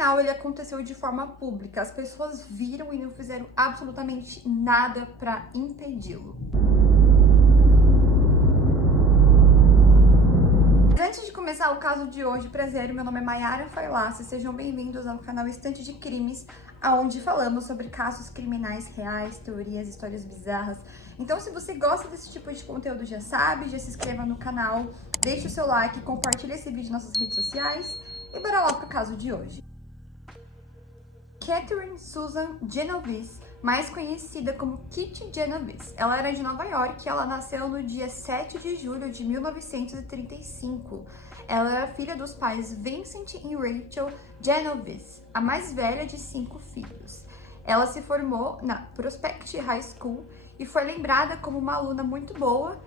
criminal ele aconteceu de forma pública. As pessoas viram e não fizeram absolutamente nada para impedi-lo. Antes de começar o caso de hoje, prazer, meu nome é Mayara Farlassi, sejam bem-vindos ao canal Estante de Crimes, onde falamos sobre casos criminais reais, teorias, histórias bizarras. Então, se você gosta desse tipo de conteúdo, já sabe, já se inscreva no canal, deixe o seu like, compartilhe esse vídeo nas suas redes sociais e bora lá pro caso de hoje. Catherine Susan Genovese, mais conhecida como Kitty Genovese. Ela era de Nova York e ela nasceu no dia 7 de julho de 1935. Ela era filha dos pais Vincent e Rachel Genovese, a mais velha de 5 filhos. Ela se formou na Prospect High School e foi lembrada como uma aluna muito boa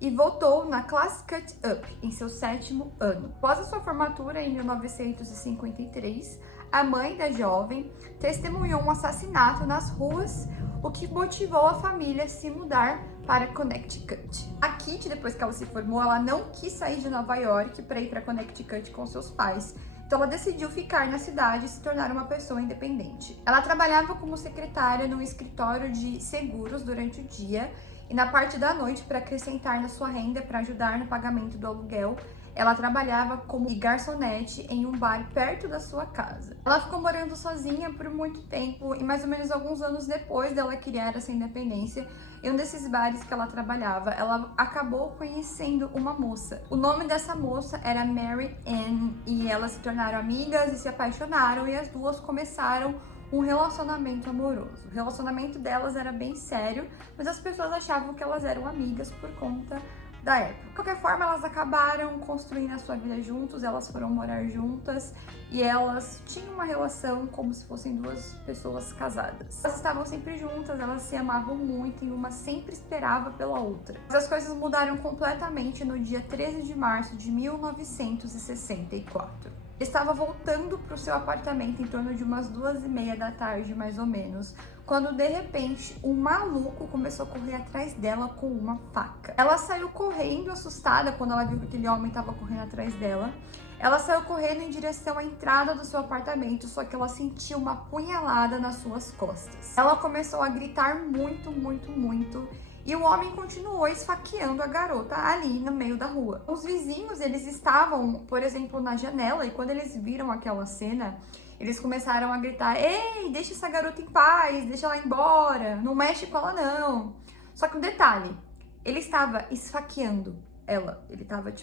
e voltou na Class Cut Up em seu 7º ano. Após a sua formatura em 1953, a mãe da jovem testemunhou um assassinato nas ruas, o que motivou a família a se mudar para Connecticut. A Kitty, depois que ela se formou, ela não quis sair de Nova York para ir para Connecticut com seus pais. Então ela decidiu ficar na cidade e se tornar uma pessoa independente. Ela trabalhava como secretária num escritório de seguros durante o dia e na parte da noite, para acrescentar na sua renda para ajudar no pagamento do aluguel, ela trabalhava como garçonete em um bar perto da sua casa. Ela ficou morando sozinha por muito tempo e mais ou menos alguns anos depois dela criar essa independência, em um desses bares que ela trabalhava, ela acabou conhecendo uma moça. O nome dessa moça era Mary Ann e elas se tornaram amigas e se apaixonaram e as duas começaram um relacionamento amoroso. O relacionamento delas era bem sério, mas as pessoas achavam que elas eram amigas por conta da época. De qualquer forma, elas acabaram construindo a sua vida juntos, elas foram morar juntas e elas tinham uma relação como se fossem duas pessoas casadas. Elas estavam sempre juntas, elas se amavam muito e uma sempre esperava pela outra. Mas as coisas mudaram completamente no dia 13 de março de 1964. Ele estava voltando para o seu apartamento em torno de umas 2h30 da tarde, mais ou menos, quando de repente um maluco começou a correr atrás dela com uma faca. Ela saiu correndo assustada quando ela viu que aquele homem estava correndo atrás dela. Ela saiu correndo em direção à entrada do seu apartamento, só que ela sentiu uma punhalada nas suas costas. Ela começou a gritar muito, muito, muito. E o homem continuou esfaqueando a garota ali no meio da rua. Os vizinhos, eles estavam, por exemplo, na janela e quando eles viram aquela cena, eles começaram a gritar: "Ei, deixa essa garota em paz, deixa ela embora, não mexe com ela não". Só que um detalhe, ele estava esfaqueando ela, ele estava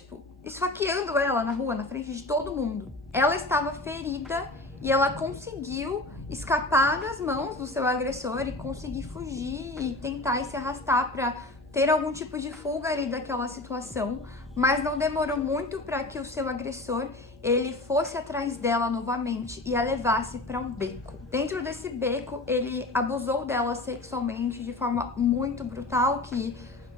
esfaqueando ela na rua, na frente de todo mundo. Ela estava ferida e ela conseguiu escapar das mãos do seu agressor e conseguir fugir e tentar se arrastar para ter algum tipo de fuga ali daquela situação, mas não demorou muito para que o seu agressor ele fosse atrás dela novamente e a levasse para um beco. Dentro desse beco, ele abusou dela sexualmente de forma muito brutal, que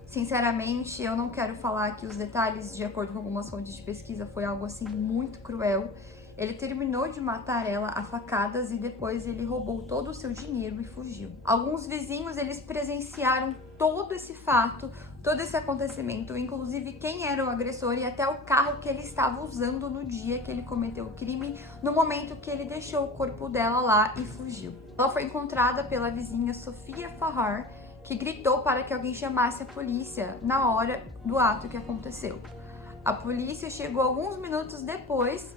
sinceramente eu não quero falar aqui os detalhes, de acordo com algumas fontes de pesquisa, foi algo assim muito cruel. Ele terminou de matar ela a facadas e depois ele roubou todo o seu dinheiro e fugiu. Alguns vizinhos, eles presenciaram todo esse fato, todo esse acontecimento, inclusive quem era o agressor e até o carro que ele estava usando no dia que ele cometeu o crime, no momento que ele deixou o corpo dela lá e fugiu. Ela foi encontrada pela vizinha Sofia Farrar, que gritou para que alguém chamasse a polícia na hora do ato que aconteceu. A polícia chegou alguns minutos depois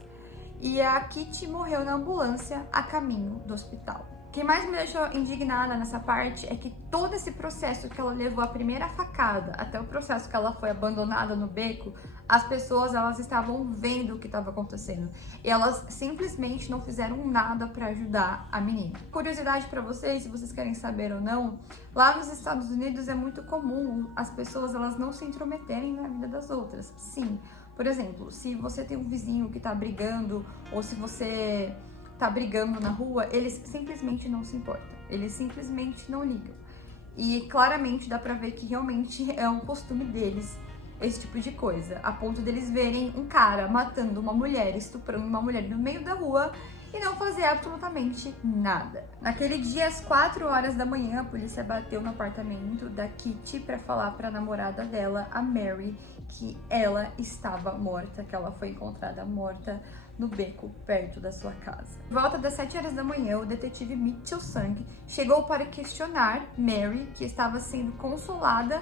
e a Kitty morreu na ambulância a caminho do hospital. O que mais me deixou indignada nessa parte é que todo esse processo que ela levou a primeira facada até o processo que ela foi abandonada no beco, as pessoas elas estavam vendo o que estava acontecendo e elas simplesmente não fizeram nada para ajudar a menina. Curiosidade para vocês, se vocês querem saber ou não, lá nos Estados Unidos é muito comum as pessoas elas não se intrometerem na vida das outras. Sim. Por exemplo, se você tem um vizinho que tá brigando ou se você tá brigando na rua, eles simplesmente não se importam, eles simplesmente não ligam. E claramente dá pra ver que realmente é um costume deles esse tipo de coisa, a ponto deles verem um cara matando uma mulher, estuprando uma mulher no meio da rua e não fazer absolutamente nada. Naquele dia, às 4 horas da manhã, a polícia bateu no apartamento da Kitty para falar para a namorada dela, a Mary, que ela estava morta, que ela foi encontrada morta no beco perto da sua casa. Por volta das 7 horas da manhã, o detetive Mitchell Sung chegou para questionar Mary, que estava sendo consolada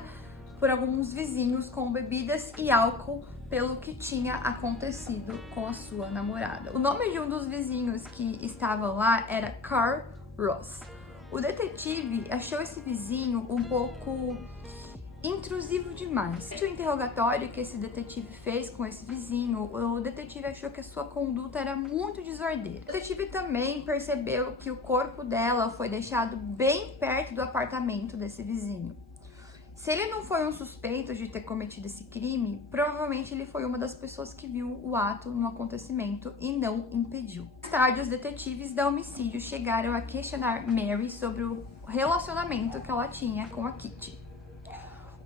por alguns vizinhos com bebidas e álcool pelo que tinha acontecido com a sua namorada. O nome de um dos vizinhos que estavam lá era Carl Ross. O detetive achou esse vizinho um pouco intrusivo demais. Durante o interrogatório que esse detetive fez com esse vizinho, o detetive achou que a sua conduta era muito desordeira. O detetive também percebeu que o corpo dela foi deixado bem perto do apartamento desse vizinho. Se ele não foi um suspeito de ter cometido esse crime, provavelmente ele foi uma das pessoas que viu o ato no acontecimento e não impediu. Mais tarde, os detetives da homicídio chegaram a questionar Mary sobre o relacionamento que ela tinha com a Kitty.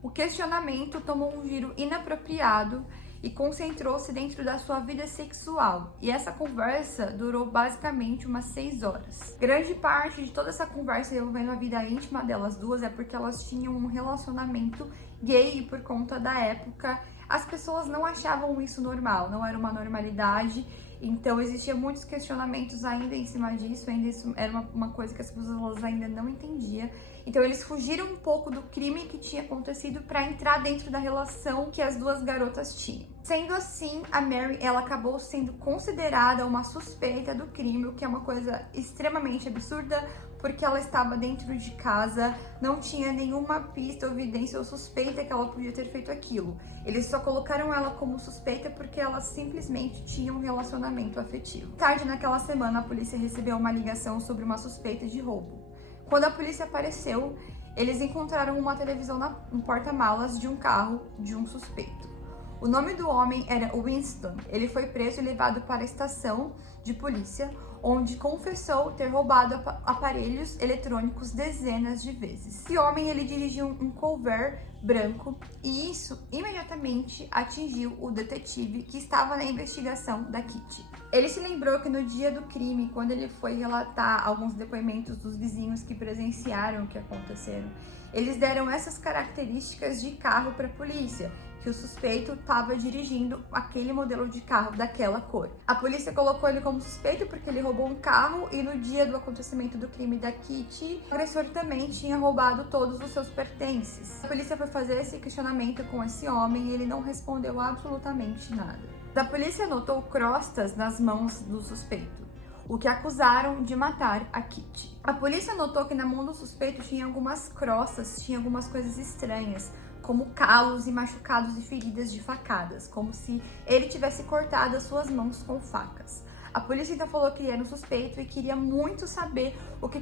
O questionamento tomou um giro inapropriado e concentrou-se dentro da sua vida sexual, e essa conversa durou basicamente umas 6 horas. Grande parte de toda essa conversa envolvendo a vida íntima delas duas é porque elas tinham um relacionamento gay, e por conta da época as pessoas não achavam isso normal, não era uma normalidade. Então existiam muitos questionamentos ainda em cima disso, ainda isso era uma coisa que as pessoas ainda não entendiam. Então eles fugiram um pouco do crime que tinha acontecido para entrar dentro da relação que as duas garotas tinham. Sendo assim, a Mary, ela acabou sendo considerada uma suspeita do crime, o que é uma coisa extremamente absurda, porque ela estava dentro de casa, não tinha nenhuma pista, evidência ou suspeita que ela podia ter feito aquilo. Eles só colocaram ela como suspeita porque ela simplesmente tinha um relacionamento afetivo. Tarde naquela semana, a polícia recebeu uma ligação sobre uma suspeita de roubo. Quando a polícia apareceu, eles encontraram uma televisão no porta-malas de um carro de um suspeito. O nome do homem era Winston. Ele foi preso e levado para a estação de polícia, onde confessou ter roubado aparelhos eletrônicos dezenas de vezes. Esse homem, ele dirigiu um Corvair branco, e isso imediatamente atingiu o detetive que estava na investigação da Kitty. Ele se lembrou que no dia do crime, quando ele foi relatar alguns depoimentos dos vizinhos que presenciaram o que aconteceram, eles deram essas características de carro para a polícia, que o suspeito estava dirigindo aquele modelo de carro daquela cor. A polícia colocou ele como suspeito porque ele roubou um carro, e no dia do acontecimento do crime da Kitty, o agressor também tinha roubado todos os seus pertences. A polícia foi fazer esse questionamento com esse homem e ele não respondeu absolutamente nada. A polícia notou crostas nas mãos do suspeito, o que acusaram de matar a Kitty. A polícia notou que na mão do suspeito tinha algumas crostas, tinha algumas coisas estranhas, como calos e machucados e feridas de facadas, como se ele tivesse cortado as suas mãos com facas. A polícia então falou que ele era um suspeito e queria muito saber o que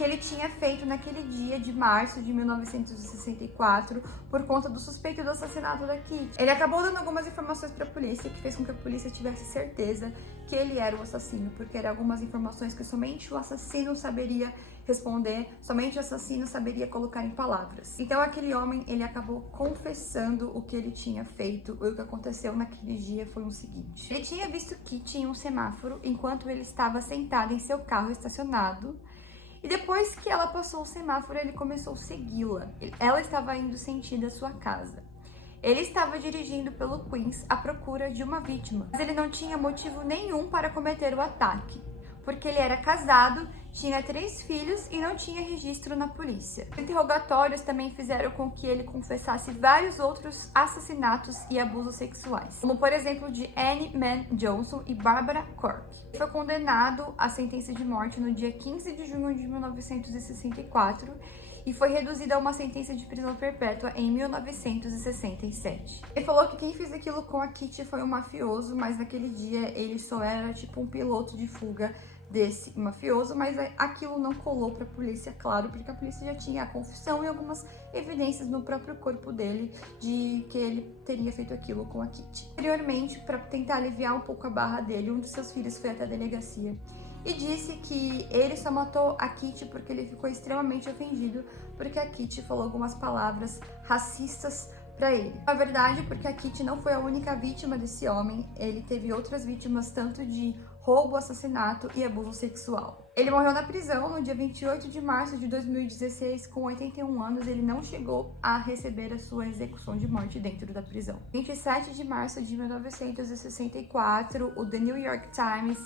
ele tinha feito naquele dia de março de 1964 por conta do suspeito do assassinato da Kitty. Ele acabou dando algumas informações para a polícia, que fez com que a polícia tivesse certeza que ele era o assassino, porque eram algumas informações que somente o assassino saberia responder, somente o assassino saberia colocar em palavras. Então aquele homem, ele acabou confessando o que ele tinha feito, e o que aconteceu naquele dia foi o seguinte: ele tinha visto Kitty em um semáforo enquanto ele estava sentado em seu carro estacionado, e depois que ela passou o semáforo, ele começou a segui-la. Ela estava indo sentido à sua casa. Ele estava dirigindo pelo Queens à procura de uma vítima, mas ele não tinha motivo nenhum para cometer o ataque, porque ele era casado, tinha 3 filhos e não tinha registro na polícia. Os interrogatórios também fizeram com que ele confessasse vários outros assassinatos e abusos sexuais, como por exemplo de Annie Mann Johnson e Barbara Cork. Ele foi condenado à sentença de morte no dia 15 de junho de 1964 e foi reduzido a uma sentença de prisão perpétua em 1967. Ele falou que quem fez aquilo com a Kitty foi um mafioso, mas naquele dia ele só era tipo um piloto de fuga desse mafioso, mas aquilo não colou para a polícia, claro, porque a polícia já tinha a confissão e algumas evidências no próprio corpo dele de que ele teria feito aquilo com a Kitty. Posteriormente, para tentar aliviar um pouco a barra dele, um de seus filhos foi até a delegacia e disse que ele só matou a Kitty porque ele ficou extremamente ofendido porque a Kitty falou algumas palavras racistas para ele. Na verdade, porque a Kitty não foi a única vítima desse homem, ele teve outras vítimas, tanto de roubo, assassinato e abuso sexual. Ele morreu na prisão no dia 28 de março de 2016, com 81 anos. Ele não chegou a receber a sua execução de morte dentro da prisão. 27 de março de 1964, o The New York Times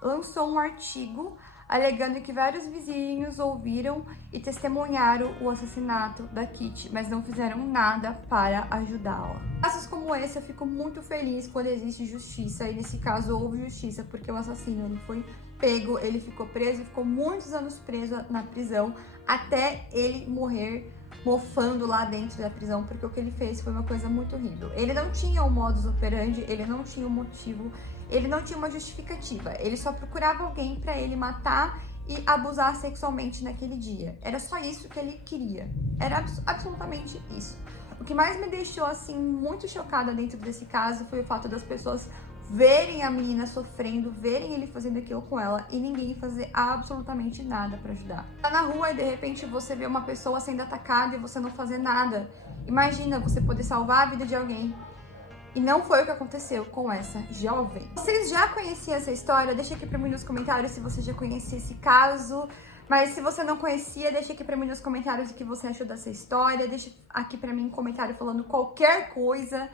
lançou um artigo alegando que vários vizinhos ouviram e testemunharam o assassinato da Kitty, mas não fizeram nada para ajudá-la. Casos como esse, eu fico muito feliz quando existe justiça, e nesse caso houve justiça, porque o assassino ele foi pego, ele ficou preso e ficou muitos anos preso na prisão, até ele morrer mofando lá dentro da prisão, porque o que ele fez foi uma coisa muito horrível. Ele não tinha um modus operandi, ele não tinha um motivo, ele não tinha uma justificativa, ele só procurava alguém para ele matar e abusar sexualmente naquele dia. Era só isso que ele queria, era absolutamente isso. O que mais me deixou, assim, muito chocada dentro desse caso foi o fato das pessoas verem a menina sofrendo, verem ele fazendo aquilo com ela e ninguém fazer absolutamente nada pra ajudar. Tá na rua e de repente você vê uma pessoa sendo atacada e você não fazer nada. Imagina você poder salvar a vida de alguém. E não foi o que aconteceu com essa jovem. Vocês já conheciam essa história? Deixa aqui pra mim nos comentários se você já conhecia esse caso. Mas se você não conhecia, deixa aqui pra mim nos comentários o que você achou dessa história. Deixa aqui pra mim um comentário falando qualquer coisa.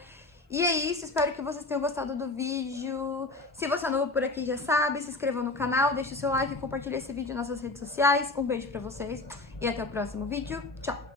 E é isso, espero que vocês tenham gostado do vídeo. Se você é novo por aqui, já sabe, se inscreva no canal, deixa o seu like e compartilha esse vídeo nas suas redes sociais. Um beijo pra vocês e até o próximo vídeo. Tchau!